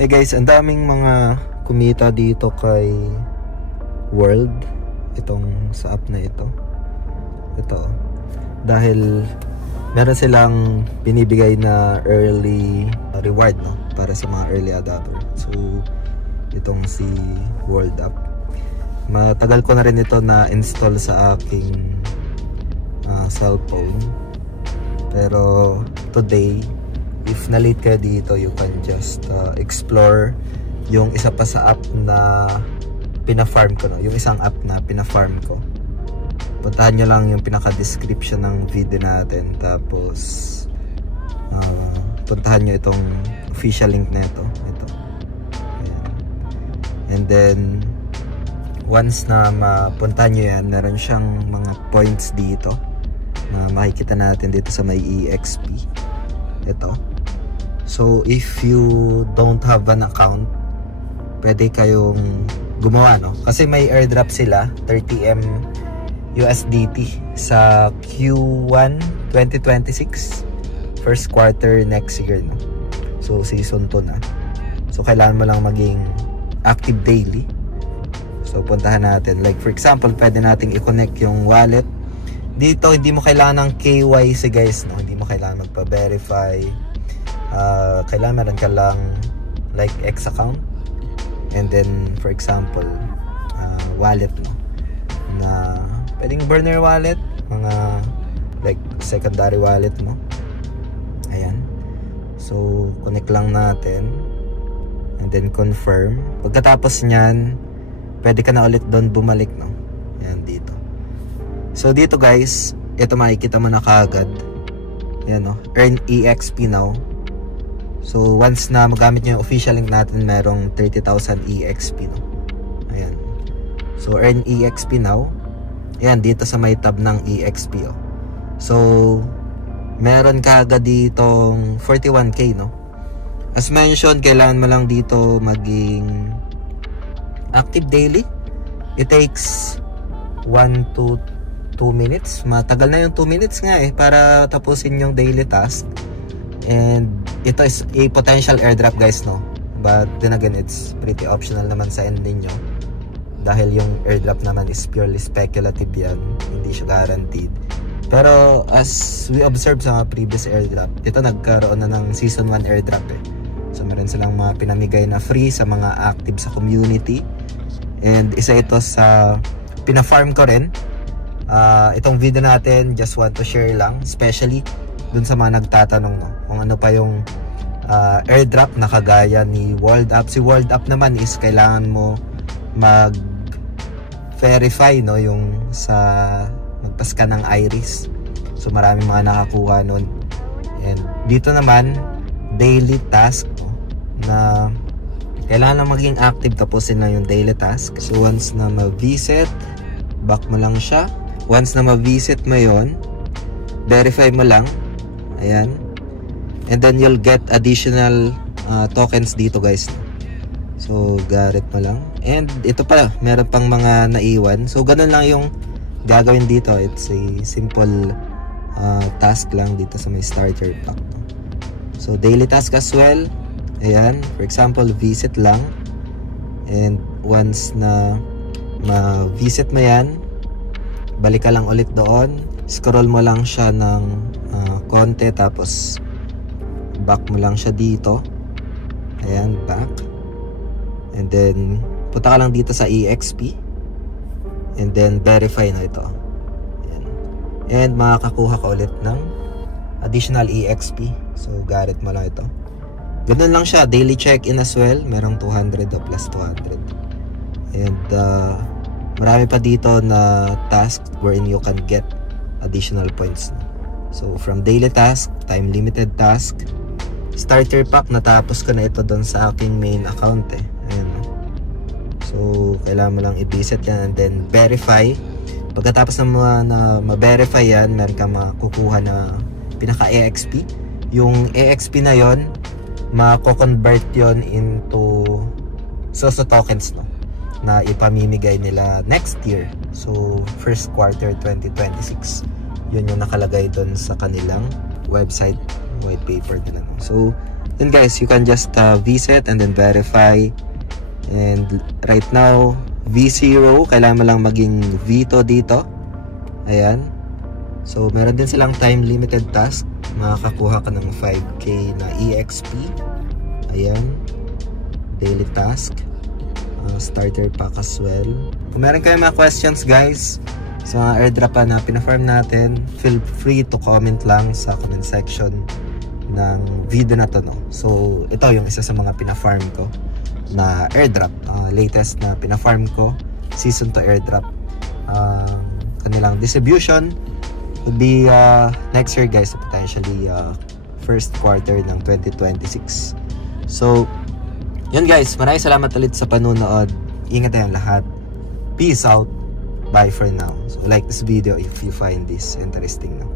Hey guys, ang daming mga kumita dito kay World. Itong sa app na ito. Ito. Dahil meron silang binibigay na early reward, no? Para sa mga early adopter. So, itong si World app. Matagal ko na rin ito na install sa aking cellphone. Pero today, if na-late ka dito, you can just explore yung isa pa sa app na pina-farm ko, no? Yung isang app na pina-farm ko. Puntahan nyo lang yung pinaka-description ng video natin. Tapos puntahan nyo itong official link na ito. Ayan. And then once na mapuntahan nyo yan, meron siyang mga points dito na makikita natin dito sa may EXP. Ito. So if you don't have an account, pwede kayong gumawa, no? Kasi may airdrop sila 30M USDT sa Q1 2026, first quarter next year, no? So season 2 na. So kailangan mo lang maging active daily. So puntahan natin, like for example, pwede nating i-connect yung wallet dito. Hindi mo kailangan ng KYC guys, no? Hindi mo kailangan magpa-verify. Kailangan meron ka lang like X account, and then for example wallet, no? Na pwedeng burner wallet, mga like secondary wallet mo. Ayan. So connect lang natin and then confirm. Pagkatapos nyan, pwede ka na ulit doon bumalik, no? Ayan, dito. So dito guys, ito makikita mo na kaagad. Ayan, no? Earn EXP now. So once na magamit nyo yung official link natin, merong 30,000 EXP, no? Ayan. So earn EXP now. Ayan, dito sa may tab ng EXP, oh. So meron ka agad ditong 41k, no? As mentioned, kailangan mo lang dito maging active daily. It takes 1 to 2 minutes. Matagal na yung 2 minutes nga para tapusin yung daily task. And ito is a potential airdrop guys, no? But then again, it's pretty optional naman sa end ninyo. Dahil yung airdrop naman is purely speculative yan. Hindi siya guaranteed. Pero as we observe sa mga previous airdrop, ito nagkaroon na ng season 1 airdrop So meron silang mga pinamigay na free sa mga active sa community. And isa ito sa pina-farm ko rin. Itong video natin, just want to share lang, especially dun sa mga nagtatanong, no, kung ano pa yung airdrop na kagaya ni World App. Si World App naman is kailangan mo mag-verify, no, yung sa magpaska ng iris. So maraming mga nakakuha nun. And dito naman, daily task, no, na kailangan lang maging active, tapusin lang yung daily task. So once na ma-visit, back mo lang siya. Once na ma-visit mo yon, verify mo lang. Ayan. And then you'll get additional tokens dito guys. So garit mo lang. And ito pala, meron pang mga naiwan. So ganun lang yung gagawin dito. It's a simple task lang dito sa may starter pack. So daily task as well. Ayan. For example, visit lang. And once na ma-visit mo yan, balik ka lang ulit doon. Scroll mo lang siya ng konti, tapos back mo lang siya dito. Ayan, back. And then punta ka lang dito sa EXP. And then verify na ito. Ayan. And makakakuha ka ulit ng additional EXP. So garit mo lang ito. Ganun lang siya. Daily check-in as well. Merong 200 o plus 200. And marami pa dito na task wherein you can get additional points. So from daily task, time limited task, starter pack, natapos ko na ito doon sa aking main account Ayan. So kailangan mo lang i-visit yan and then verify. Pagkatapos na ma-verify yan, meron kang makukuha na pinaka-EXP. Yung EXP na yon, mako-convert yon into Soso tokens, no, na ipamimigay nila next year. So first quarter 2026. Yun yung nakalagay doon sa kanilang website, white paper nila. So Then guys, you can just visit and then verify. And right now, V0, kailangan mo lang maging V2 dito. Ayan. So, meron din silang time limited task. Makakakuha ka ng 5K na EXP. Ayan. Daily task. Starter pack as well. Kung meron kayong mga questions guys sa mga airdrop na pina-farm natin, feel free to comment lang sa comment section ng video na to, no? So, ito yung isa sa mga pina-farm ko na airdrop. Latest na pina-farm ko, season to airdrop. Kanilang distribution would be next year guys, potentially first quarter ng 2026. So, yun guys, maraming salamat ulit sa panonood. Ingat tayong lahat. Peace out. Bye for now. So like this video if you find this interesting. No?